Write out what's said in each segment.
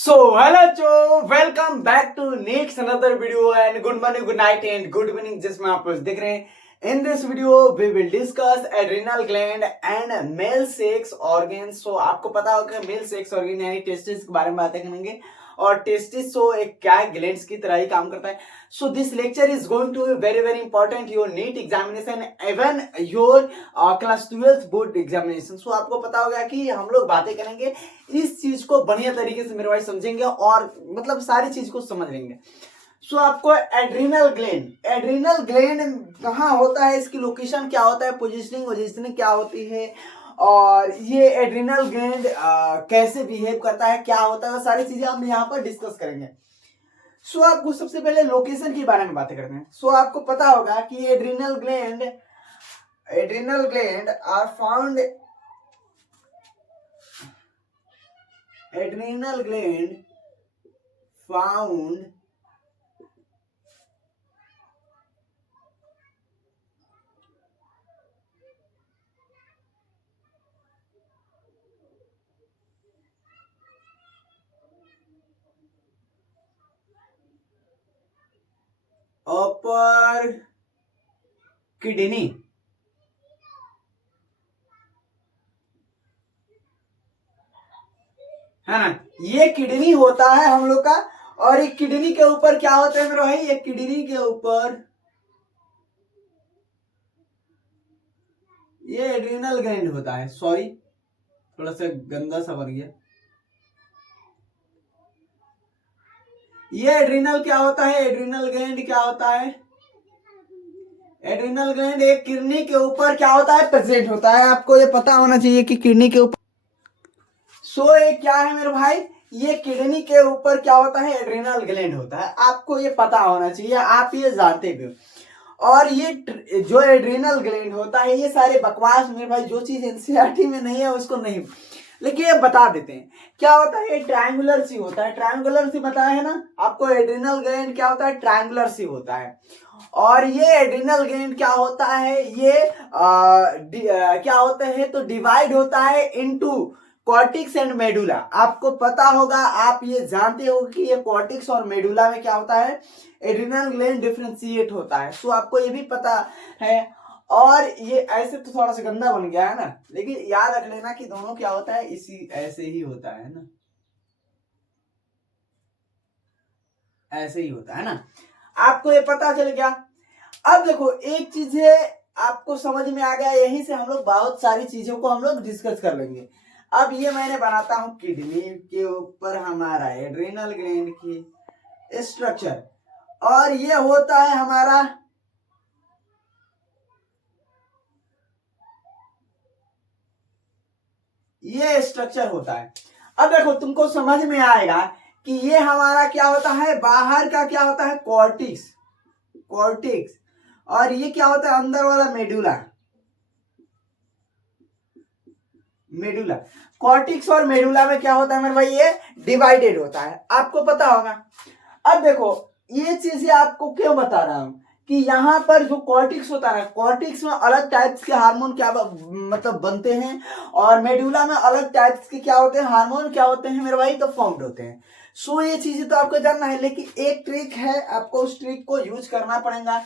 So, hello Joe, welcome back to next another video and good morning, good night and good evening जिसमें आप लोग देख रहे हैं. In this video we will discuss adrenal gland and male sex organs. So आपको पता होगा male sex organ यानी टेस्टिस के बारे में बातें करेंगे और टेस्टिस तो एक क्या है ग्लैंड्स की तरह ही काम करता है. So this lecture is going to be very important your NEET examination even your class 12th board examination. So आपको पता होगा कि हम लोग बातें करेंगे इस चीज को बढ़िया तरीके से मेरे भाई समझेंगे और मतलब सारी चीज को समझ लेंगे. सो आपको एड्रिनल ग्लैंड कहाँ होता है, इसकी लोकेशन क्या होता है, पोजीशनिंग क्या होती है और ये एड्रिनल ग्लैंड कैसे बिहेव करता है, क्या होता है, सारी चीजें हम यहाँ पर डिस्कस करेंगे. सो आपको सबसे पहले लोकेशन के बारे में बातें करते हैं. सो आपको पता होगा कि adrenal gland are found upper kidney है ना, ये किडनी होता है हम लोग का. और एक किडनी के ऊपर क्या होता है मेरे भाई, एक किडनी के ऊपर ये एड्रिनल ग्लैंड होता है. सॉरी थोड़ा सा गंदा सा बन गया. ये एड्रिनल क्या होता है, एड्रिनल ग्लैंड क्या होता है, एड्रिनल ग्लैंड एक किडनी के ऊपर क्या होता है, प्रेजेंट होता है. आपको ये पता होना चाहिए कि किडनी के ऊपर सो ये क्या है मेरे भाई, ये किडनी के ऊपर क्या होता है, एड्रिनल ग्लैंड होता है. आपको ये पता होना चाहिए, आप ये जानते भी हो. और ये जो एड्रिनल ग्लैंड होता है, ये सारे बकवास मेरे भाई, जो चीज एनसीईआरटी में नहीं है उसको नहीं, लेकिन ये बता देते हैं. क्या होता है, ये ट्रायंगुलर सी होता है. ट्रायंगुलर सी बताया है ना आपको, एड्रिनल ग्लैंड क्या होता है, ट्रायंगुलर सी होता है. और ये एड्रिनल ग्लैंड क्या होता है, ये क्या होता है, तो डिवाइड होता है इनटू कॉर्टिक्स एंड मेडुला. आपको पता होगा, आप ये जानते हो कि ये कॉर्टिक्स और मेडुला में क्या होता है, एड्रिनल ग्लैंड डिफरेंशिएट होता है. सो आपको ये भी पता है. और ये ऐसे तो थोड़ा सा गंदा बन गया है ना, लेकिन याद रख लेना कि दोनों क्या होता है, इसी ऐसे ही होता है ना, ऐसे ही होता है ना. आपको ये पता चल गया. अब देखो एक चीज है, आपको समझ में आ गया, यहीं से हम लोग बहुत सारी चीजों को हम लोग डिस्कस कर लेंगे. अब ये मैंने बनाता हूं किडनी के ऊपर हमारा एड्रिनल ग्लैंड की स्ट्रक्चर, और ये होता है हमारा ये स्ट्रक्चर होता है. अब देखो तुमको समझ में आएगा कि ये हमारा क्या होता है, बाहर का क्या होता है, कॉर्टिक्स और ये क्या होता है, अंदर वाला मेडुला. कॉर्टिक्स और मेडुला में क्या होता है मेरे भाई, ये डिवाइडेड होता है. आपको पता होगा. अब देखो ये चीजें आपको क्यों बता रहा हूं कि यहाँ पर जो कॉर्टिक्स होता है, कॉर्टिक्स में अलग टाइप्स के हार्मोन क्या मतलब बनते हैं, और मेडुला में अलग टाइप्स के क्या होते हैं, हार्मोन क्या होते हैं मेरे भाई, तो फॉर्म्ड होते हैं. सो ये चीजें तो आपको जानना है, लेकिन एक ट्रिक है, आपको उस ट्रिक को यूज करना पड़ेगा.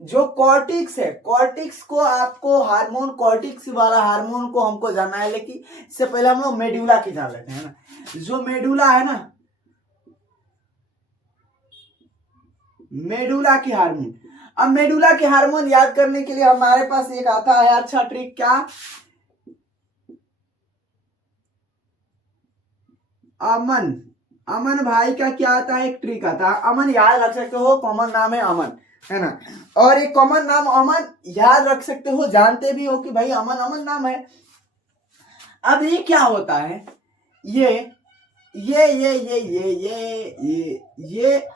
जो कॉर्टिक्स है, कॉर्टिक्स को आपको हार्मोन, कॉर्टिक्स वाला हार्मोन को हमको जानना है, लेकिन इससे पहले हम लोग मेडुला की जान लेते हैं ना. जो मेडुला है ना, मेडुला की हार्मोन. अब मेडुला के हार्मोन याद करने के लिए हमारे पास एक आता है अच्छा ट्रिक, क्या, अमन भाई का क्या आता है, एक ट्रिक आता है. अमन याद रख सकते हो, कॉमन नाम है अमन, है ना. और एक कॉमन नाम अमन याद रख सकते हो, जानते भी हो कि भाई अमन नाम है. अब ये क्या होता है, ये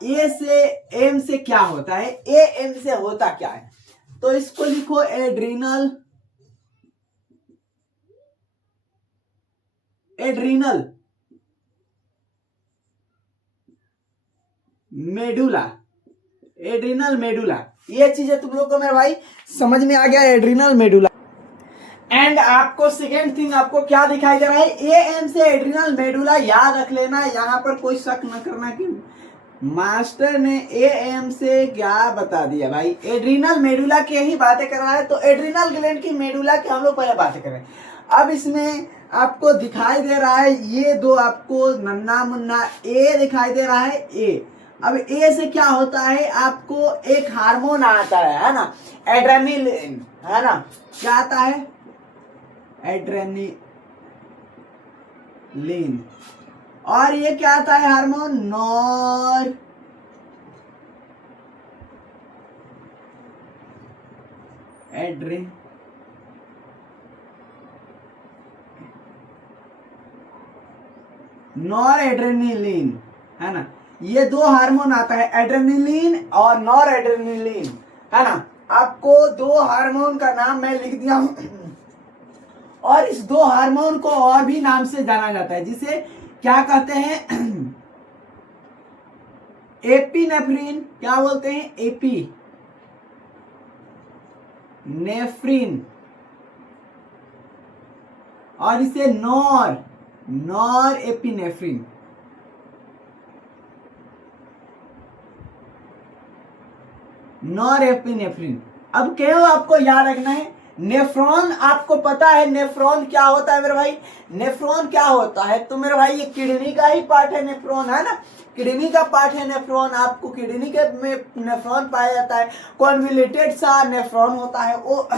ए से एम से क्या होता है, ए एम से होता क्या है, तो इसको लिखो एड्रिनल एड्रिनल मेडुला. ये चीजें तुम लोग को मेरे भाई समझ में आ गया, एड्रिनल मेडुला. एंड आपको सेकेंड थिंग आपको क्या दिखाई दे रहा है, ए एम से एड्रिनल मेडुला, याद रख लेना, यहाँ पर कोई शक न करना कि मास्टर ने ए एम से क्या बता दिया भाई, एड्रिनल मेडुला की ही बातें कर रहा है। तो एड्रिनल ग्लैंड की मेडुला की हम लोग पहले बातें करें। अब इसमें आपको दिखाई दे रहा है ये दो आपको नन्ना मुन्ना ए दिखाई दे रहा है ए। अब ए से क्या होता है, आपको एक हार्मोन आता है ना, एड्रेनालिन, है ना, क्या आता है, एड्रेनालिन। और ये क्या आता है हार्मोन, नॉर नॉर एड्रेनालिन, है ना, ये दो हार्मोन आता है, एड्रेनालिन और नॉर एड्रेनालिन, है ना। आपको दो हार्मोन का नाम मैं लिख दिया हूं। और इस दो हार्मोन को और भी नाम से जाना जाता है, जिसे क्या कहते हैं, एपिनेफ्रिन, क्या बोलते हैं, एपिनेफ्रिन, और इसे नॉर एपिनेफ्रिन, नॉर एपिनेफ्रिन। अब क्यों आपको याद रखना है, नेफ्रॉन आपको पता है नेफ्रॉन क्या होता है मेरे भाई, नेफ्रॉन क्या होता है, तो मेरे भाई ये किडनी का ही पार्ट है नेफ्रॉन, है ना, किडनी का पार्ट है नेफ्रॉन, आपको किडनी के में नेफ्रॉन पाया जाता है, कॉन्वोल्यूटेड सा नेफ्रॉन होता है वो।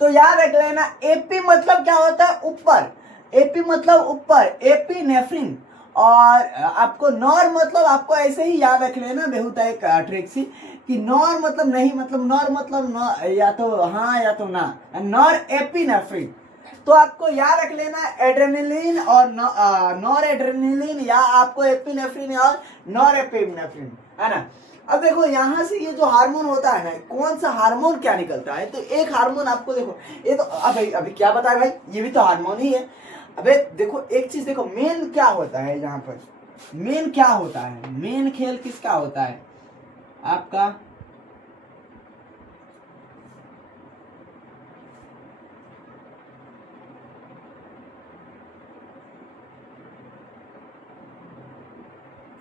तो याद रख लेना, एपी मतलब क्या होता है, ऊपर, एपी मतलब ऊपर, एपिनेफ्रिन। और आपको नॉर मतलब आपको ऐसे ही याद रख लेना, बेहुदा एक ट्रिक सी, कि नॉर मतलब नहीं, मतलब नॉर मतलब या तो हाँ या तो ना, नॉर एपिनेफ्रिन। तो आपको याद रख लेना एड्रेनालिन और नॉर एड्रेनालिन, या आपको एपिनेफ्रिन और नॉर एपिनेफ्रिन, है ना। अब देखो यहाँ से ये जो हार्मोन होता है ना, कौन सा हार्मोन क्या निकलता है, तो एक हार्मोन आपको देखो, ये तो अभी क्या बताया भाई, ये भी तो हार्मोन ही है। अबे देखो एक चीज देखो, मेन क्या होता है यहाँ पर, मेन क्या होता है, मेन खेल किसका होता है आपका,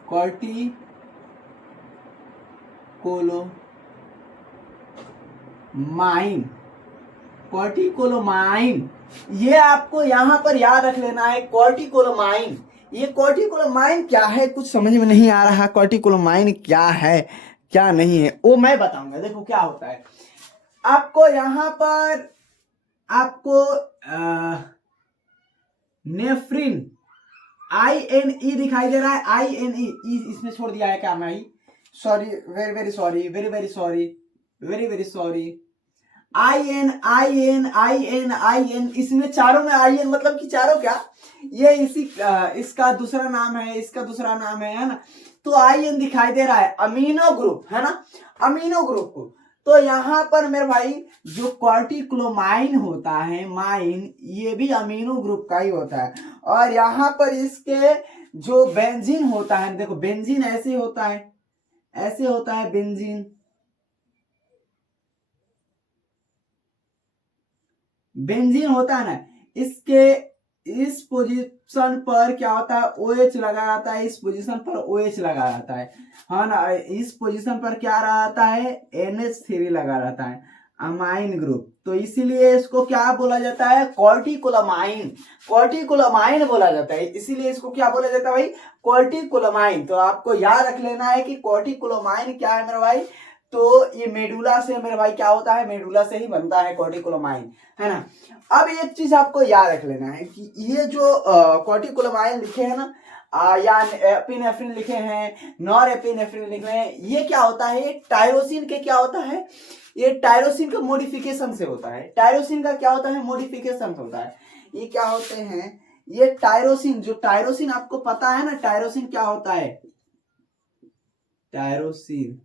कॉर्टिकोलोमाइन, कॉर्टिकोलोमाइन, ये आपको यहां पर याद रख लेना है, कॉर्टिकोलोमाइन। ये कॉर्टिकोलोमाइन क्या है, कुछ समझ में नहीं आ रहा, कॉर्टिकोलोमाइन क्या है क्या नहीं है, वो मैं बताऊंगा। देखो क्या होता है, आपको यहां पर आपको नेफ्रिन, INE दिखाई दे रहा है, INE, इसमें छोड़ दिया है क्या मैं, sorry, very very sorry, very very sorry, very very sorry, I and, इसमें चारों में IN मतलब कि चारों क्या, ये इसी इसका दूसरा नाम है, इसका दूसरा नाम है ना। तो IN दिखाई दे रहा है, अमीनो ग्रुप, है ना, अमीनो ग्रुप को। तो यहाँ पर मेरे भाई जो कॉर्टिकोलोमाइन होता है, माइन, ये भी अमीनो ग्रुप का ही होता है। और यहाँ पर इसके जो बेंजीन होता है, देखो बेंजीन ऐसे होता है, ऐसे होता है बेंजीन, बेंजीन होता है ना, इसके इस पोजीशन पर क्या होता है, OH लगा रहता है, इस पोजीशन पर OH लगा रहता है ना, इस पोजीशन पर क्या रहता है, NH3 लगा रहता है, अमाइन ग्रुप। तो इसीलिए इसको क्या बोला जाता है, कॉर्टिकोलोमाइन, कॉर्टिकोलोमाइन बोला जाता है, इसीलिए इसको क्या बोला जाता है भाई, कॉर्टिकोलोमाइन। तो आपको याद रख लेना है कि कॉर्टिकोलोमाइन क्या है मेरे भाई, तो ये मेडुला से मेरे भाई क्या होता है, मेडुला से ही बनता है कॉर्टिकोलोमाइन, है ना। अब एक चीज आपको याद रख लेना है कि ये जो कॉर्टिकोलोमाइन लिखे हैं ना, या एपिनेफ्रिन लिखे हैं, नॉर एपिनेफ्रिन लिखे हैं, ये क्या होता है, ये टायरोसिन के क्या होता है, ये टायरोसिन का मॉडिफिकेशन से होता है, टायरोसिन का क्या होता है, मॉडिफिकेशन होता है। ये क्या होते हैं, ये टायरोसिन, जो टायरोसिन आपको पता है ना, टायरोसिन क्या होता है, टायरोसिन,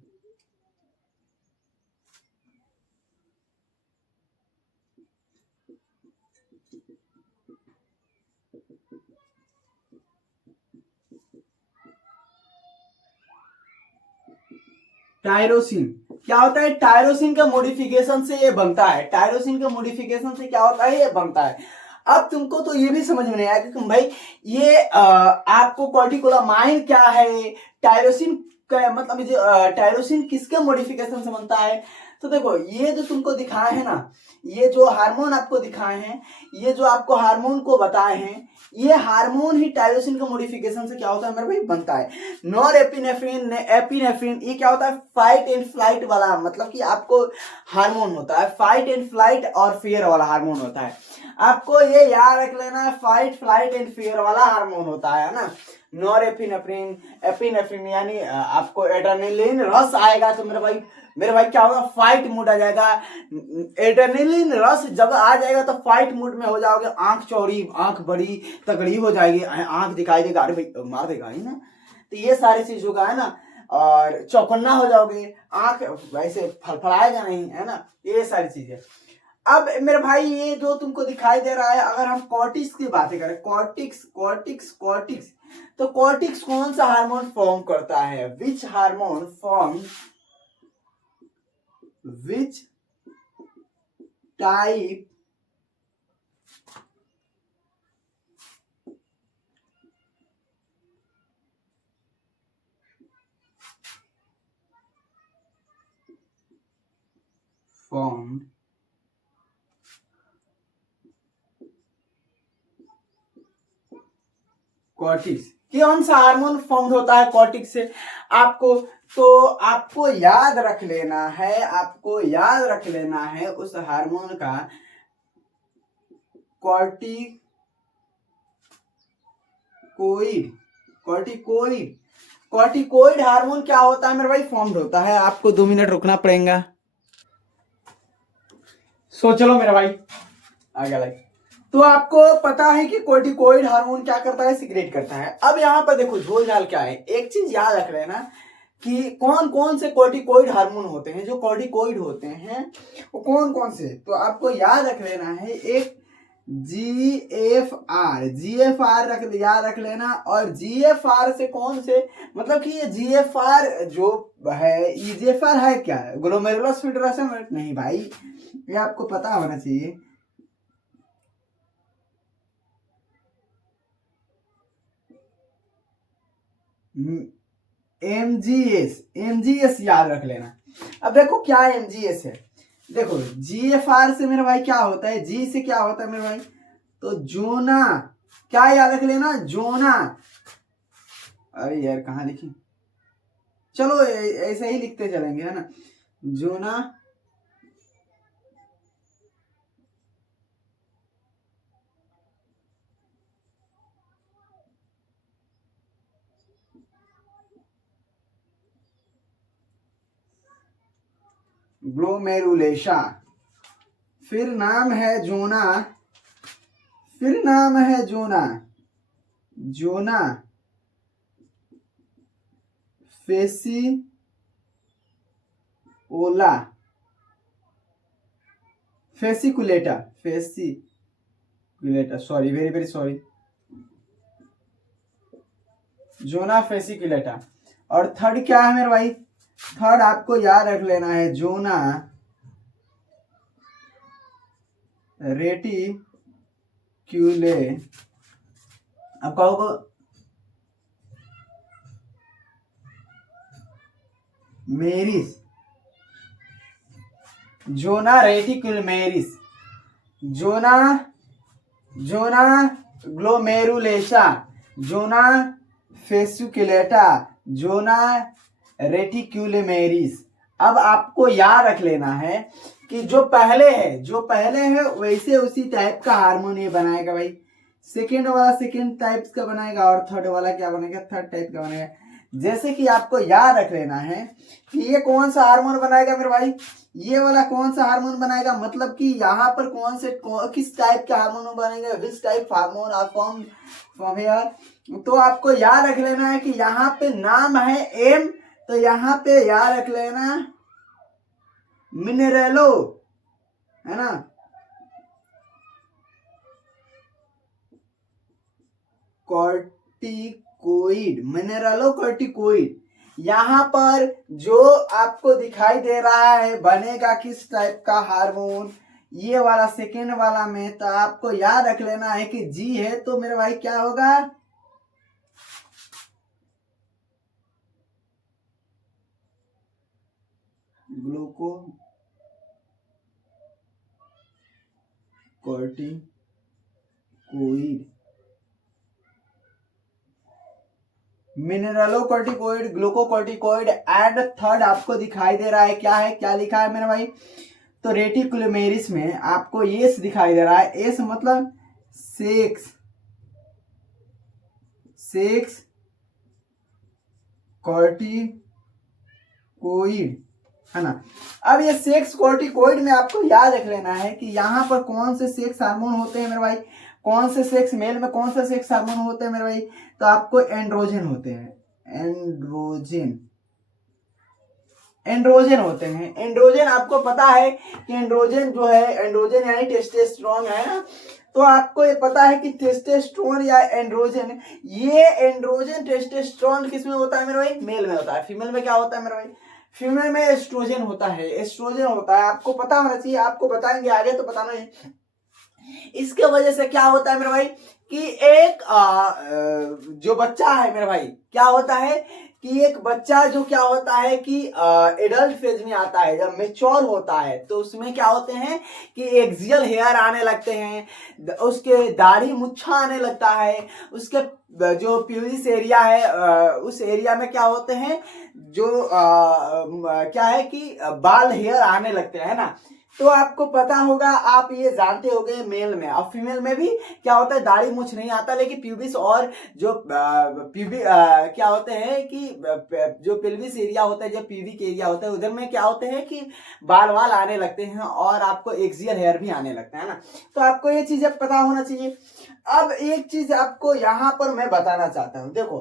टायरोसिन, क्या होता है, टायरोसिन के मॉडिफिकेशन से ये बनता है, टायरोसिन के मॉडिफिकेशन से क्या होता है, ये बनता है। अब तुमको तो ये भी समझ में नहीं आया कि भाई ये आपको कॉर्टिकोलामाइन क्या है, टायरोसिन का मतलब टायरोसिन किसके मॉडिफिकेशन से बनता है। तो देखो ये जो तुमको दिखाए हैं ना, ये जो हार्मोन आपको दिखाए हैं, ये जो आपको हार्मोन को बताए हैं, ये हार्मोन ही टायरोसिन के मॉडिफिकेशन से क्या होता है मेरे भाई, बनता है। नॉर एपिनेफ्रिन, एपिनेफ्रिन ये क्या होता है, फाइट एंड फ्लाइट वाला, मतलब कि आपको हार्मोन होता है, फाइट एंड फ्लाइट और फियर वाला हार्मोन होता है। आपको ये याद रख लेना है, फाइट फ्लाइट एंड फियर वाला हार्मोन होता है ना। नॉर एपिनेफ्रिन, एपिनेफ्रिन यानी आपको एड्रेनलिन रस आएगा तो मेरे भाई क्या होगा, फाइट मूड आ जाएगा। एड्रेनलिन रस जब आ जाएगा तो फाइट मूड में हो जाओगे, आंख चौड़ी, आंख बड़ी तगड़ी हो जाएगी, आंख दिखाई देगा, अरे भाई मार देगा ही ना, तो ये सारी चीज होगा है ना। और चौकन्ना हो जाओगे, आंख वैसे फड़फड़ाएगा नहीं, है ना, ये सारी चीजें। अब मेरे भाई ये जो तुमको दिखाई दे रहा है, अगर हम कॉर्टिक्स की बातें करें, कॉर्टिक्स कॉर्टिक्स कॉर्टिक्स, तो कॉर्टिक्स कौन सा हार्मोन फॉर्म करता है, which hormone form, which type form cortex, कौन सा हार्मोन फॉर्म होता है कॉर्टिक्स से आपको, तो आपको याद रख लेना है, आपको याद रख लेना है उस हार्मोन का कॉर्टिकोइड, कॉर्टिकोइड, कॉर्टिकोइड हार्मोन क्या होता है मेरे भाई, फॉर्म्ड होता है। आपको 2 मिनट रुकना पड़ेगा, सोच लो मेरा भाई, आगे लाइक। तो आपको पता है कि कॉर्टिकोइड हार्मोन क्या करता है, सिक्रेट करता है। अब यहाँ पर देखो झोल झाल क्या है, एक चीज याद रख लेना कि कौन कौन से कॉर्टिकोइड हार्मोन होते हैं, जो कॉर्टिकोइड होते हैं वो कौन कौन से, तो आपको याद रख लेना है, एक GFR, GFR याद रख लेना, और GFR से कौन से, मतलब कि ये GFR जो है, ये GFR है क्या, ग्लोमेरुलस फिल्ट्रेशन, नहीं भाई ये आपको पता होना चाहिए। MGS याद रख लेना। अब देखो क्या MGS है, देखो GFR से मेरे भाई क्या होता है, G से क्या होता है मेरे भाई, तो जोना, क्या याद रख लेना, जोना, अरे यार कहाँ लिखी, चलो ऐसे ही लिखते चलेंगे है ना, जोना ग्लोमेरुलेशा, फिर नाम है जोना, फिर नाम है जोना, जोना फेसी ओला, fasciculata, fasciculata, sorry very very sorry, zona fasciculata. और थर्ड क्या है मेरे भाई, थर्ड आपको याद रख लेना है, जोना रेटिक्यूले, अब कहोगे मेरिस, जोना रेटिक्यूलमेरिस, जोना, जोना ग्लोमेरुलेशा, जोना फेसिकुलेटा, जोना रेटिक्यूलमेरिस। अब आपको याद रख लेना है कि जो पहले है, जो पहले है वैसे उसी टाइप का हार्मोन ये बनाएगा भाई, सेकेंड वाला सेकेंड टाइप का बनाएगा, और थर्ड वाला क्या बनेगा, थर्ड टाइप का बनेगा। जैसे कि आपको याद रख लेना है कि ये कौन सा हार्मोन बनाएगा मेरे भाई, ये वाला कौन सा हार्मोन बनाएगा, मतलब कि यहाँ पर कौन से किस टाइप का हार्मोन बनेगा, which type hormone are form from here. तो आपको याद रख लेना है कि यहाँ पे नाम है एम, तो यहाँ पे याद रख लेना मिनरेलो, है ना, कॉर्टिकोइड, मिनरेलो कॉर्टिकोइड, यहाँ पर जो आपको दिखाई दे रहा है बनेगा किस टाइप का हार्मोन, ये वाला सेकेंड वाला में, तो आपको याद रख लेना है कि जी है तो मेरे भाई क्या होगा, ग्लूकोकॉर्टिकोइड, मिनरलोकॉर्टिकोइड, ग्लूकोकॉर्टिकोइड एंड थर्ड आपको दिखाई दे रहा है क्या है, क्या लिखा है मेरे भाई, तो रेटिकुलमेरिस में आपको ये दिखाई दे रहा है, एस मतलब सेक्स कॉर्टिकोइड है ना। अब ये सेक्स कॉर्टिकोइड में आपको याद रख लेना है कि यहाँ पर कौन से सेक्स हार्मोन होते हैं मेरे भाई, कौन से सेक्स मेल में कौन से सेक्स हार्मोन होते हैं मेरे भाई, तो आपको एंड्रोजन होते हैं, एंड्रोजन होते हैं। एंड्रोजन आपको पता है कि एंड्रोजन जो है, एंड्रोजन यानी टेस्टोस्टेरोन है ना, तो आपको ये पता है कि टेस्टोस्टेरोन या एंड्रोजन, ये एंड्रोजन टेस्टोस्टेरोन किसमें होता है मेरे भाई, मेल में होता है। फीमेल में क्या होता है मेरे भाई, फीमेल में एस्ट्रोजन होता है, एस्ट्रोजन होता है, आपको पता होना चाहिए, आपको बताएंगे आगे तो बताना है। इसके वजह से क्या होता है मेरे भाई कि एक जो बच्चा है मेरे भाई, क्या होता है कि एक बच्चा जो क्या होता है कि एडल्ट फेज में आता है, जब मेच्योर होता है तो उसमें क्या होते हैं कि एक्सियल हेयर आने लगते हैं, उसके दाढ़ी मुच्छा आने लगता है, उसके जो प्यूबिस एरिया है उस एरिया में क्या होते हैं जो क्या है कि बाल हेयर आने लगते हैं ना। तो आपको पता होगा, आप ये जानते होंगे मेल में, और फीमेल में भी क्या होता है दाढ़ी मूछ नहीं आता, लेकिन प्यूबिस और जो क्या होते हैं कि जो पेल्विस एरिया होता है, जो प्यूबिक एरिया होता है, उधर में क्या होते हैं कि बाल वाल आने लगते हैं और आपको एक्सियल हेयर भी आने लगता है ना। तो आपको ये चीजें पता होना चाहिए। अब एक चीज आपको यहाँ पर मैं बताना चाहता हूँ, देखो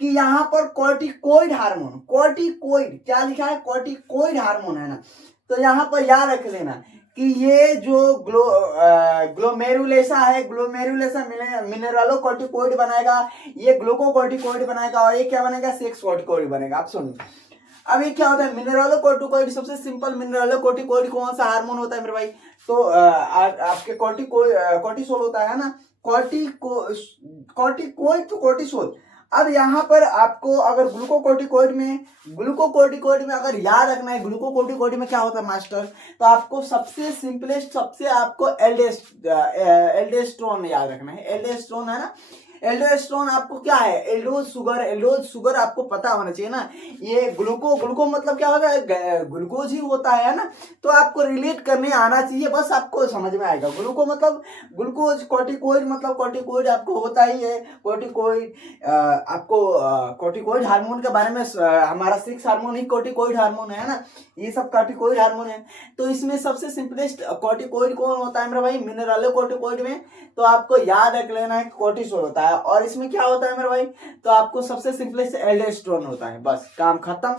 कि यहाँ पर कॉर्टिकोइड हार्मोन, कॉर्टिकोइड क्या लिखा है, कॉर्टिकोइड हार्मोन है ना, तो यहाँ पर याद रख लेना कि ये जो ग्लोमेरुलेसा है, ग्लोमेरुलेसा मिनरलोकॉर्टिकोइड बनाएगा, ये ग्लूकोकॉर्टिकोइड बनाएगा, और ये क्या बनेगा, सेक्स कॉर्टिकोइड बनेगा। आप सुनो, अब ये क्या होता है मिनरलोकॉर्टिकोइड, सबसे सिंपल मिनरलोकॉर्टिकोइड कौन सा हार्मोन होता है मेरे भाई, तो आपके कॉर्टिसोल होता है ना, कॉर्टिकोइड तो कॉर्टिसोल। अब यहाँ पर आपको अगर ग्लूकोकॉर्टिकोइड में अगर याद रखना है, ग्लूकोकॉर्टिकोइड में क्या होता है मास्टर, तो आपको सबसे सिंपलेस्ट, सबसे आपको एल्डोस्टेरोन याद रखना है, एल्डोस्टेरोन है ना। एल्डोस्टेरोन आपको क्या है, एल्डोज शुगर आपको पता होना चाहिए ना। ये ग्लूको मतलब क्या होता है, ग्लूकोज ही होता है ना, तो आपको रिलेट करने आना चाहिए, बस आपको समझ में आएगा। ग्लूको मतलब ग्लूकोज, कॉर्टिकोइड मतलब कॉर्टिकोइड आपको होता ही है, कॉर्टिकोइड आपको कॉर्टिकोइड हार्मोन के बारे में हमारा सेक्स हार्मोन ही कॉर्टिकोइड हार्मोन है ना, ये सब कॉर्टिकोइड हार्मोन है। तो इसमें सबसे सिंपलेस्ट कॉर्टिकोइड कौन होता है मेरे भाई, मिनरलोकॉर्टिकोइड में, तो आपको याद रख लेना है कॉर्टिसोल होता है। और इसमें क्या होता है मेरे भाई, तो आपको सबसे सिंपलेस्ट एल्डोस्टेरोन होता है, बस काम खत्म।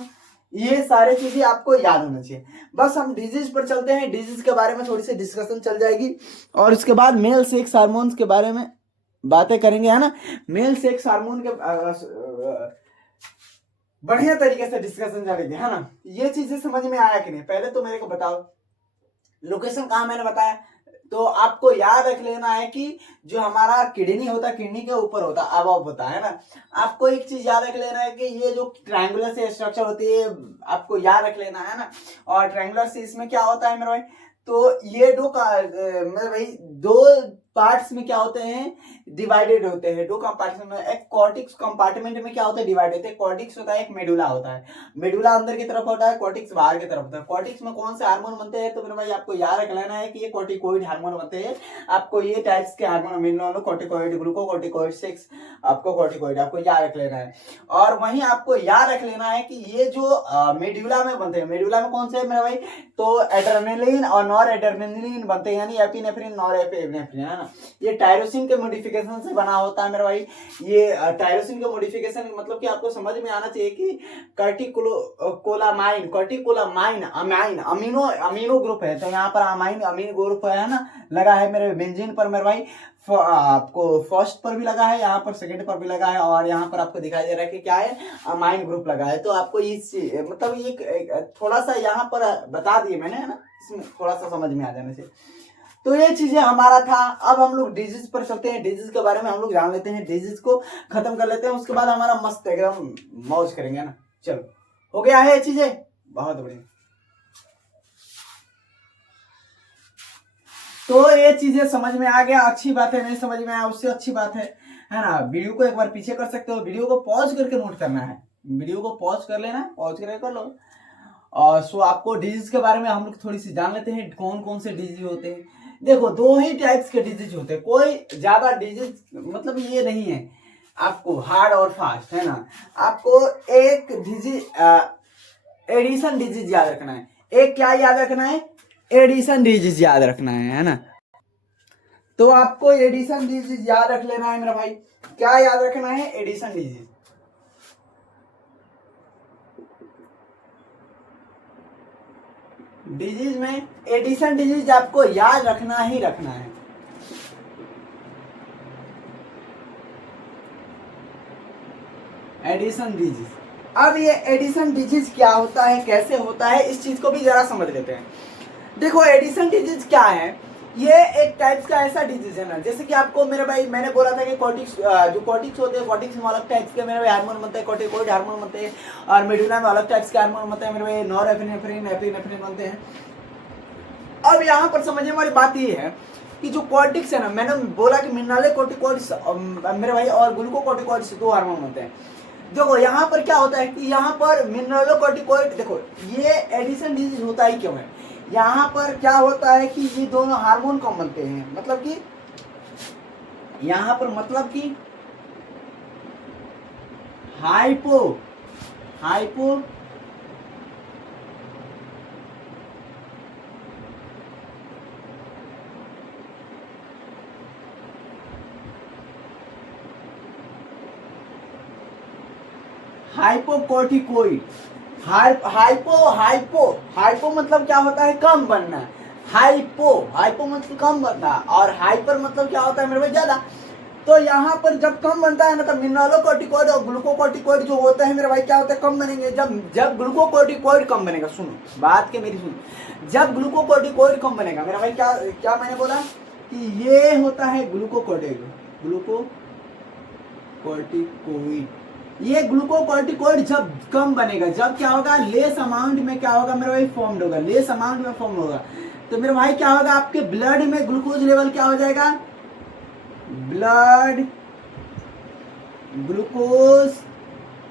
ये सारे चीजें आपको याद होना चाहिए। बस हम डिजीज पर चलते हैं, डिजीज के बारे में थोड़ी सी डिस्कशन चल जाएगी, और उसके बाद मेल सेक्स हार्मोन्स के बारे में बातें करेंगे, है ना। मेल सेक्स हार्मोन के बढ़िया तरीके से डिस्कशन चलेगी, है ना। ये चीजें समझ में आया कि नहीं, पहले तो मेरे को बताओ लोकेशन कहाँ मैंने बताया, तो आपको याद रख लेना है कि जो हमारा किडनी होता है, किडनी के ऊपर होता है, अबव होता है ना। आपको एक चीज याद रख लेना है कि ये जो ट्रायंगुलर से स्ट्रक्चर होती है, आपको याद रख लेना है ना। और ट्रायंगुलर से इसमें क्या होता है मेरे भाई, तो ये मेरे भाई दो पार्ट्स में क्या होते हैं, डिवाइडेड होते हैं, दो कंपार्टमेंट में। एक कॉर्टिक्स कंपार्टमेंट में क्या होता है, डिवाइड होते हैं, कॉर्टिक्स होता है, एक मेडुला होता है। मेडुला अंदर की तरफ होता है, कॉर्टिक्स बाहर की तरफ होता है। कॉर्टिक्स में कौन से हार्मोन बनते हैं, तो मेरे भाई आपको याद रख लेना है कि ये कॉर्टिकोइड हार्मोन बनते हैं। आपको ये टाइप्स के हार्मोन मिनरलोकॉर्टिकोइड, ग्लूकोकॉर्टिकोइड, सेक्स आपको कॉर्टिकोइड आपको याद रख लेना है। और वहीं आपको याद रख लेना है कि ये जो मेडुला में बनते हैं, मेडुला में कौन से है मेरे भाई, तो एड्रेनलिन और नॉर एड्रेनलिन बनते हैं, यानी एपिनेफ्रिन नॉर एपिनेफ्रिन, है ना। ना, ये टायरोसिन के मॉडिफिकेशन से बना होता है मेरे भाई। ये टायरोसिन के मॉडिफिकेशन मतलब कि आपको समझ में आना चाहिए कि कार्टिकोलामाइन अमाइन अमीनो अमीनो ग्रुप है, तो यहाँ पर अमाइन अमीन ग्रुप है ना, लगा है मेरे बेंजीन पर मेरे भाई। आपको फर्स्ट पर भी लगा है, यहाँ पर सेकंड पर भी लगा है, और यहाँ पर आपको दिखाई दे रहा है कि क्या है, अमाइन ग्रुप लगा है। तो आपको इस मतलब ये थोड़ा सा यहाँ पर बता दिए मैंने, है ना, इसमें थोड़ा सा समझ में आ जाने से। तो ये चीजें हमारा था। अब हम लोग डिजीज पर चलते हैं, डिजीज के बारे में हम लोग जान लेते हैं, डिजीज को खत्म कर लेते हैं, उसके बाद हमारा मस्त एकदम मौज करेंगे ना। चलो, हो गया है ये चीजें, बहुत बढ़िया। तो ये चीजें समझ में आ गया, अच्छी बात है। नहीं समझ में आया उससे अच्छी बात है ना। वीडियो को एक बार पीछे कर सकते हो, वीडियो को पॉज करके नोट करना है, वीडियो को पॉज कर लेना, पॉज करके कर लो। और सो आपको डिजीज के बारे में हम लोग थोड़ी सी जान लेते हैं, कौन कौन से डिजीज होते हैं। देखो, दो ही टाइप्स के डिजीज होते हैं, कोई ज्यादा डिजीज मतलब ये नहीं है आपको हार्ड और फास्ट, है ना। आपको एक डिजीज एडिशन डिजीज याद रखना है। एक क्या याद रखना है, एडिशन डिजीज याद रखना है ना। तो आपको एडिशन डिजीज याद रख लेना है मेरा भाई। क्या याद रखना है, एडिशन डिजीज। डिजीज में एडिशन डिजीज आपको याद रखना ही रखना है। Addison disease. अब ये एडिशन डिजीज क्या होता है, कैसे होता है, इस चीज को भी जरा समझ लेते हैं। देखो, एडिशन डिजीज क्या है, ये एक टाइप्स का ऐसा डिजीज है ना, जैसे कि आपको मेरे भाई मैंने बोला था कि कॉर्टिक्स जो कॉर्टिक्स होते हैं, कॉर्टिक्स में अलग टाइप्स के मेरे भाई हार्मोन बनते हैं, कॉर्टिकॉइड हार्मोन बनते हैं, और मेडुला में अलग टाइप्स के हार्मोन बनते हैं मेरे भाई, नॉरएपिनेफ्रिन एपिनेफ्रिन बनते हैं। अब यहाँ पर समझने वाली बात ये है कि जो कॉर्टिक्स है ना, मैंने बोला कि मिनरल कॉर्टिकॉइड्स मेरे भाई और ग्लूकोकॉर्टिकॉइड्स दो हार्मोन होते हैं। देखो यहाँ पर क्या होता है कि यहाँ पर मिनरलोकॉर्टिकॉइड, देखो ये एडिशन डिजीज होता ही क्यों है, यहाँ पर क्या होता है कि ये दोनों हार्मोन कम बनते हैं, मतलब कि यहाँ पर मतलब कि hypo hypo hypocorticoid. Hypo hypo hypo मतलब क्या होता है, कम बनना। हाइपो हाइपो मतलब कम बनना, और हाइपर मतलब क्या होता है मेरे भाई, ज्यादा। तो यहाँ पर जब कम बनता है ना, तब मिनरलोकॉर्टिकॉइड और ग्लूकोकॉर्टिकॉइड जो होते हैं मेरे भाई क्या होता है, कम बनेंगे। जब जब ग्लूकोकॉर्टिकॉइड कम बनेगा, सुनो बात के मेरी सुनो, जब ग्लूकोकॉर्टिकॉइड कम बनेगा मेरा भाई, क्या क्या मैंने बोला कि ये होता है ग्लूकोकॉर्टिकॉइड, ग्लूकोकॉर्टिकॉइड। ये ग्लूकोकॉर्टिकॉइड जब कम बनेगा, जब क्या होगा, लेस अमाउंट में क्या होगा मेरे भाई, फॉर्म्ड होगा, लेस अमाउंट में फॉर्म होगा। तो मेरे भाई क्या होगा, आपके ब्लड में ग्लूकोज लेवल क्या हो जाएगा, ब्लड ग्लूकोज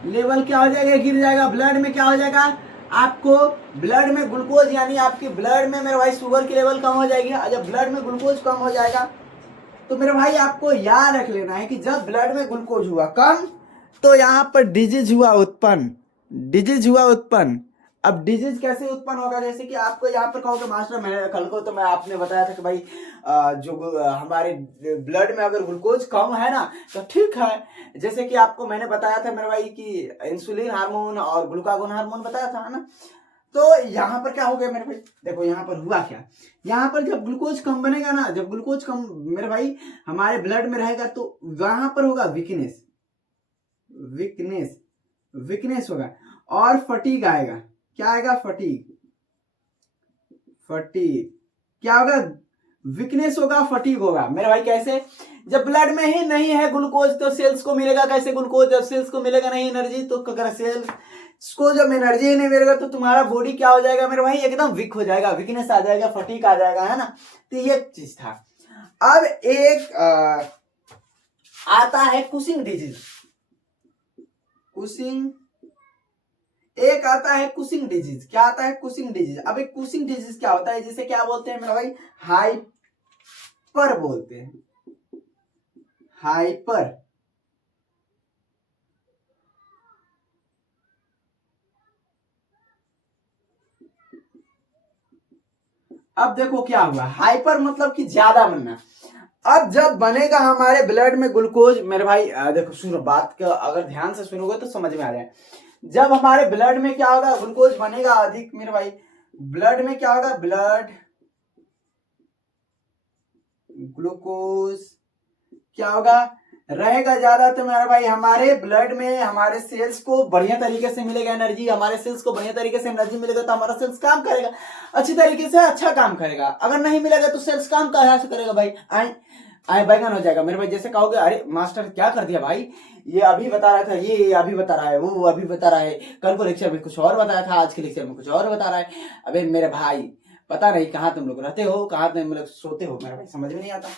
लेवल क्या हो जाएगा, गिर जाएगा। ब्लड में क्या हो जाएगा, आपको ब्लड में ग्लूकोज यानी आपके ब्लड में मेरे भाई शुगर की लेवल कम हो जाएगी। और जब ब्लड में ग्लूकोज कम हो जाएगा, तो मेरे भाई आपको याद रख लेना है कि जब ब्लड में ग्लूकोज हुआ कम, तो यहाँ पर डिजीज हुआ उत्पन्न, डिजीज हुआ उत्पन्न। अब डिजीज कैसे उत्पन्न होगा, जैसे कि आपको यहाँ पर कहोगे मास्टर, मैंने कल को तो मैं आपने बताया था कि भाई हमारे ब्लड में अगर ग्लूकोज कम है ना, तो ठीक है। जैसे कि आपको मैंने बताया था मेरे भाई कि इंसुलिन हार्मोन और ग्लूकागोन हार्मोन बताया था, है ना। तो यहाँ पर क्या हो गया मेरे भाई, देखो यहाँ पर हुआ क्या, यहाँ पर जब ग्लूकोज कम बनेगा ना, जब ग्लूकोज कम मेरे भाई हमारे ब्लड में रहेगा, तो वहां पर होगा वीकनेस, वीकनेस वीकनेस होगा, और फटीग आएगा। क्या आएगा, फटीग, फटीग क्या होगा, वीकनेस होगा, फटीग होगा मेरे भाई। कैसे, जब ब्लड में ही नहीं है ग्लूकोज, तो सेल्स को मिलेगा कैसे ग्लूकोज, जब सेल्स को मिलेगा नहीं एनर्जी, तो अगर सेल्स को जब एनर्जी नहीं मिलेगा, तो तुम्हारा बॉडी क्या हो जाएगा मेरे भाई, एकदम वीक हो जाएगा, वीकनेस आ जाएगा, फटीग आ जाएगा, है ना। तो ये चीज था। अब एक आता है कुशिंग डिजीज, कुशिंग, एक आता है कुशिंग डिजीज। क्या आता है, कुशिंग डिजीज। अब एक कुशिंग डिजीज क्या होता है, जिसे क्या बोलते हैं मेरा भाई, हाइपर बोलते हैं, हाइपर। अब देखो क्या हुआ, हाइपर मतलब कि ज्यादा बनना। अब जब बनेगा हमारे ब्लड में ग्लूकोज, मेरे भाई देखो सुनो बात का, अगर ध्यान से सुनोगे तो समझ में आ जाए। जब हमारे ब्लड में क्या होगा, ग्लूकोज बनेगा अधिक मेरे भाई, ब्लड में क्या होगा, ब्लड ग्लूकोज क्या होगा, रहेगा ज्यादा, तो मेरे भाई हमारे ब्लड में हमारे सेल्स को बढ़िया तरीके से मिलेगा एनर्जी, हमारे सेल्स को बढ़िया तरीके से एनर्जी मिलेगा तो हमारा सेल्स काम करेगा अच्छी तरीके से, अच्छा काम करेगा। अगर नहीं मिलेगा तो सेल्स काम कहाँ से करेगा भाई, आए बैगन हो जाएगा मेरे भाई। जैसे कहोगे अरे मास्टर क्या कर दिया भाई, ये अभी बता रहा था, ये अभी बता रहा है, वो अभी बता रहा है, कल को लेक्चर में कुछ और बताया था, आज के लेक्चर में कुछ और बता रहा है। अबे मेरे भाई पता नहीं कहाँ तुम लोग रहते हो, कहाँ तुम लोग सोते हो, मेरा भाई समझ में नहीं आता।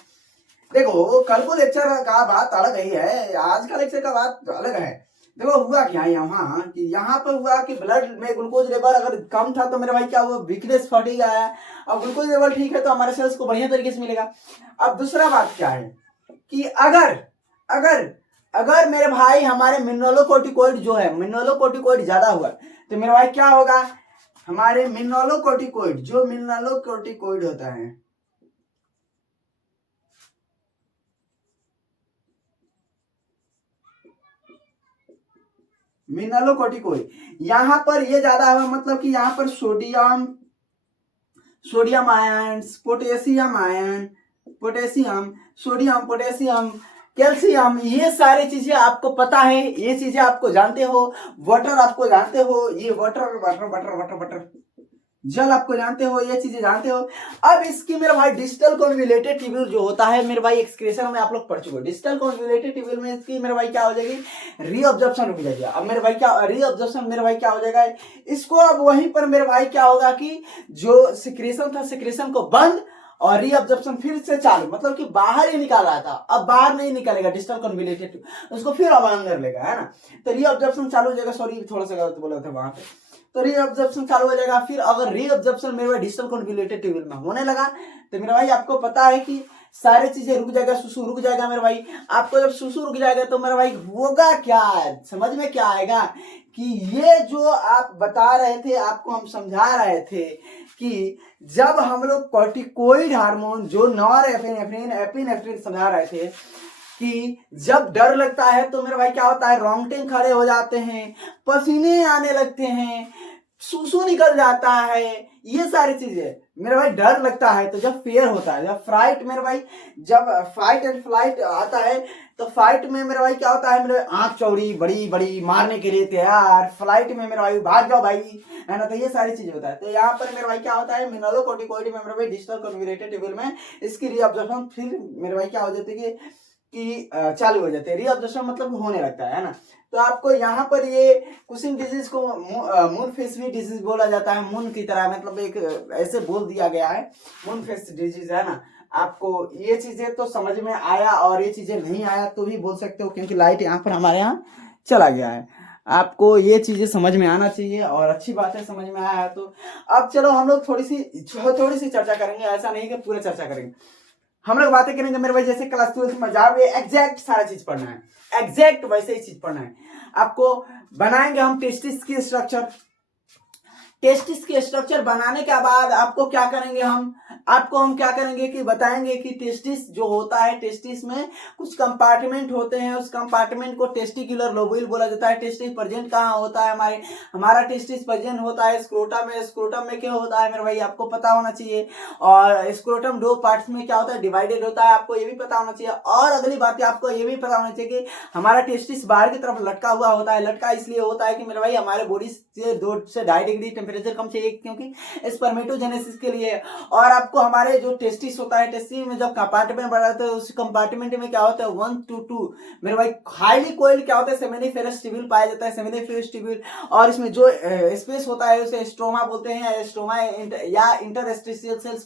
देखो कल को लेक्चर का बात अलग ही है, आज का लेक्चर का बात अलग है। देखो हुआ क्या है यहाँ कि यहाँ पर हुआ कि ब्लड में ग्लूकोज लेवल अगर कम था तो मेरे भाई क्या हुआ, वीकनेस, फटीग आया। अब ग्लूकोज लेवल ठीक है तो हमारे सेल्स को बढ़िया तरीके से मिलेगा। अब दूसरा बात क्या है कि अगर अगर अगर मेरे भाई हमारे मिनरलोकोर्टिकोइड जो है, मिनरलोकोर्टिकोइड ज्यादा हुआ तो मेरे भाई क्या होगा, हमारे मिनरलोकोर्टिकोइड जो मिनरलोकोर्टिकोइड होता है, मिनरलोकोर्टिकोइड यहां पर ये ज्यादा हुआ, मतलब कि यहां पर sodium ion, potassium, sodium, potassium, calcium, ये सारी चीजें आपको पता है, ये चीजें आपको जानते हो। वाटर आपको जानते हो, ये water water water water water जल आपको जानते हो, ये चीजें जानते हो। अब इसकी मेरे भाई डिस्टल कॉन्वोल्यूटेड ट्यूब्यूल जो होता है मेरे भाई, एक्सक्रीशन में आप लोग पढ़ चुके हो। डिस्टल कॉन्वोल्यूटेड ट्यूब्यूल में इसकी मेरे भाई क्या हो जाएगी, रीअब्जॉर्प्शन रुक जाएगी। अब मेरे भाई क्या रीअब्जॉर्प्शन मेरे भाई क्या हो जाएगा, इसको अब वहीं पर मेरे भाई क्या होगा कि जो सिक्रेशन था, सिक्रेशन को बंद और रीअब्जॉर्प्शन फिर से चालू, मतलब कि बाहर ही निकाल रहा था, अब बाहर नहीं निकालेगा डिस्टल कॉन्वोल्यूटेड, उसको फिर अब अंदर लेगा, है ना। तो रीअब्जॉर्प्शन चालू हो जाएगा, सॉरी थोड़ा सा गलत बोला था वहां पे, तो रीअब्जॉर्प्शन चालू हो जाएगा। फिर अगर रीअब्जॉर्प्शन मेरे भाई डिस्टल कॉन्वोल्यूटेड ट्यूब्यूल में होने लगा तो मेरे भाई आपको पता है कि सारी चीजें रुक जाएगा, सुसु रुक जाएगा मेरे भाई। आपको जब सुसु रुक जाएगा तो मेरे भाई होगा क्या, समझ में क्या आएगा कि ये जो आप बता रहे थे, आपको हम समझा रहे थे कि जब हम लोग कॉर्टिकोइड हार्मोन जो नॉरएपिनेफ्रिन समझा रहे थे कि जब डर लगता है तो मेरे भाई क्या होता है, रोंगटे खड़े हो जाते हैं, पसीने आने लगते हैं, सूसू निकल जाता है, ये सारी चीजें मेरे भाई डर लगता है। तो जब फेयर होता है, जब फ्राइट मेरे भाई, जब फाइट एंड फ्लाइट आता है तो फाइट में मेरे भाई क्या होता है, मेरे आंख चौड़ी बड़ी बड़ी मारने के लिए तैयार, फ्लाइट में मेरे भाई भाग जाओ भाई, है ना। तो ये सारी चीजें होता है। तो यहाँ पर मेरे भाई क्या होता है, मिनरलोकोर्टिकोइड में मेरे भाई डिस्टल कॉन्वोल्यूटेड ट्यूब्यूल में इसकी रीअब्जॉर्प्शन फिर मेरे भाई क्या हो जाती है कि चालू हो जाते हैं, रीअब्जॉर्प्शन मतलब होने लगता है ना। तो आपको यहाँ पर ये कुशिंग डिजीज को मून फेसवी डिजीज बोला जाता है, मून की तरह, मतलब एक ऐसे बोल दिया गया है, मून फेस डिजीज, है ना। आपको ये चीजें तो समझ में आया और ये चीजें नहीं आया तो भी बोल सकते हो, क्योंकि लाइट यहाँ पर हमारे यहाँ चला गया है। आपको ये चीजें समझ में आना चाहिए और अच्छी बात है, समझ में आया है तो। अब चलो हम लोग थोड़ी सी चर्चा करेंगे, ऐसा नहीं कि पूरे चर्चा करेंगे, हम लोग बातें करेंगे मेरे भाई। जैसे क्लास 12 में जाओगे एग्जैक्ट सारा चीज पढ़ना है, एग्जैक्ट वैसे ही चीज पढ़ना है आपको। बनाएंगे हम टेस्टिस की स्ट्रक्चर, टेस्टिस के स्ट्रक्चर बनाने के बाद आपको क्या करेंगे, हम क्या करेंगे कि बताएंगे कि टेस्टिस जो होता है, टेस्टिस में कुछ कंपार्टमेंट होते हैं, उस कंपार्टमेंट को टेस्टिकुलर लोब्यूल बोला जाता है। टेस्टिस प्रेजेंट कहाँ होता है, हमारा टेस्टिस प्रेजेंट होता है स्क्रोटम में। स्क्रोटम में क्या होता है मेरे भाई आपको पता होना चाहिए। और स्क्रोटम 2 पार्ट्स में क्या होता है, डिवाइडेड होता है, आपको ये भी पता होना चाहिए। और अगली बात आपको ये भी पता होना चाहिए कि हमारा टेस्टिस बाहर की तरफ लटका हुआ होता है। लटका इसलिए होता है कि मेरे भाई हमारे बॉडी से 2 से 2.5 डिग्री टेम्परेचर कम चाहिए, क्योंकि स्पर्मेटोजेनेसिस के लिए। और आपको हमारे जो टेस्टिस होता है, टेस्टिस में जब कंपार्टमेंट बढ़ा है उस कंपार्टमेंट में क्या होता है 1 to 2 मेरे भाई हाईली कोइल्ड क्या होता है, सेमिनिफेरस ट्यूब्यूल पाया जाता है, सेमिनिफेरस ट्यूब्यूल। और इसमें जो स्पेस होता है उसे स्ट्रोमा बोलते हैं, स्ट्रोमा या इंटरस्टिशियल सेल्स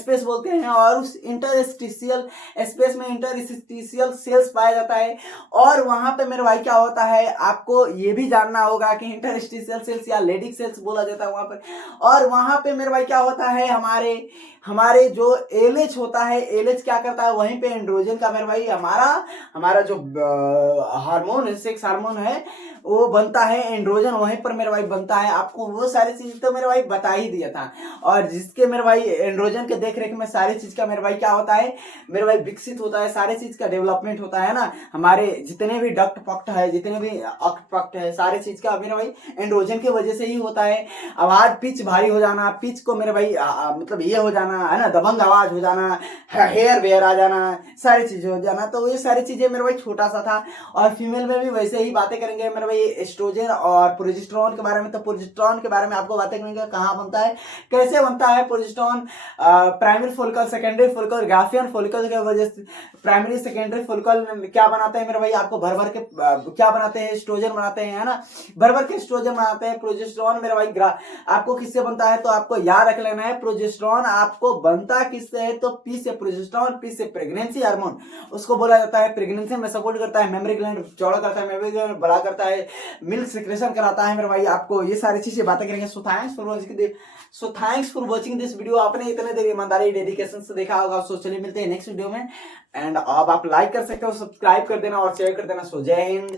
स्पेस बोलते हैं। और उस इंटरस्टिशियल स्पेस में इंटरस्टिशियल सेल्स पाया जाता है। और वहां पे मेरे भाई क्या होता है, आपको ये भी जानना होगा कि इंटरस्टिशियल सेल्स या लेडिक सेल्स बोला जाता है वहां पर। और वहां पे मेरे भाई क्या होता है, हमारे जो एलएच होता है, एलएच क्या करता है, वहीं पे एंड्रोजन का मेरे भाई हमारा जो हार्मोन है, सेक्स हार्मोन है, वो बनता है एंड्रोजन, वहीं पर मेरे भाई बनता है। आपको वो सारी चीज तो मेरे भाई बता ही दिया था। और जिसके मेरे भाई एंड्रोजन के देख रेख में सारी चीज का मेरे भाई क्या होता है, मेरे भाई विकसित होता है, सारी चीज का डेवलपमेंट होता है ना। हमारे जितने भी डक्ट पक्ट है, जितने भी अक्ट पक्ट है, सारी चीज का मेरे भाई एंड्रोजन की वजह से ही होता है। आवाज पिच भारी हो जाना, पिच को मेरे भाई मतलब ये हो जाना है ना, दबंग आवाज हो जाना, हेयर वेयर आ जाना, सारी चीजें हो जाना। तो ये सारी चीजें मेरे भाई छोटा सा था। और फीमेल में भी वैसे ही बातें करेंगे मेरे भाई एस्ट्रोजन और प्रोजेस्टेरोन के बारे में। तो प्रोजेस्टेरोन के बारे में आपको बातें करेंगे, कहाँ बनता है, कैसे बनता है progesterone. Primary follicle, secondary follicle, Graafian follicle की वजह से प्राइमरी सेकेंडरी फोलिकल क्या बनाते हैं मेरे भाई, आपको भर भर के क्या बनाते हैं, एस्ट्रोजन बनाते हैं, है ना, भर भर के एस्ट्रोजन बनाते हैं। प्रोजेस्टेरोन मेरे भाई आपको किससे बनता है, तो आपको याद रख लेना है, प्रोजेस्टेरोन आपको बनता किससे है, तो पी से प्रोजेस्टेरोन, पी से प्रेगनेंसी हार्मोन, उसको बोला जाता है। प्रेगनेंसी में सपोर्ट करता है, मेमोरी ग्लैंड चौड़ा करता है, मेमोरी ग्लैंड बड़ा करता है, मिल्क सिक्रेशन कराता है मेरे भाई। आपको ये सारी चीजें बातें करेंगे। So thanks for watching this video. आपने इतने देर ईमानदारी डेडिकेशन से देखा होगा। सो चलिए मिलते हैं नेक्स्ट वीडियो में। एंड अब आप लाइक कर सकते हो, सब्सक्राइब कर देना और शेयर कर देना। सो जय हिंद।